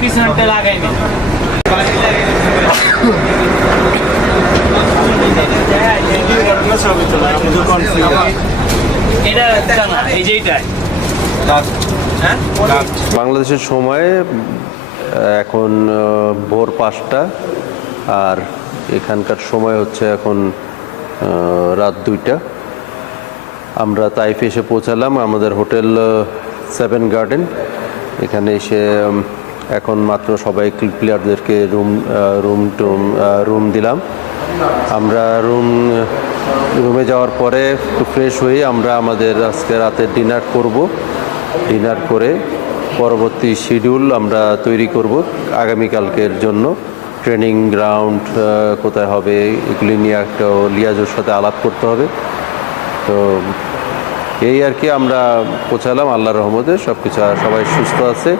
পিছনটা লাগাইনি। এটা না এই যে এইটা। বাংলাদেশের সময় এখন ভোর পাঁচটা আর এখানকার সময় হচ্ছে এখন রাত দুইটা। আমরা তাইফে এসে পৌঁছালাম আমাদের হোটেল সেভেন গার্ডেন। এখানে এসে এখন মাত্র সবাই প্লেয়ারদেরকে রুম রুম টুম রুম দিলাম। আমরা রুম, রুমে যাওয়ার পরে একটু ফ্রেশ হয়ে আমরা আমাদের আজকে রাতে ডিনার করব। ডিনার করে পরবর্তী শিডিউল আমরা তৈরি করব আগামীকালকের জন্য। ট্রেনিং গ্রাউন্ড কোথায় হবে এগুলি নিয়ে একটা লিয়াজোর সাথে আলাপ করতে হবে। তো এই আর কি আমরা পৌঁছালাম আল্লাহর রহমতে। সব কিছু সবাই সুস্থ আছে।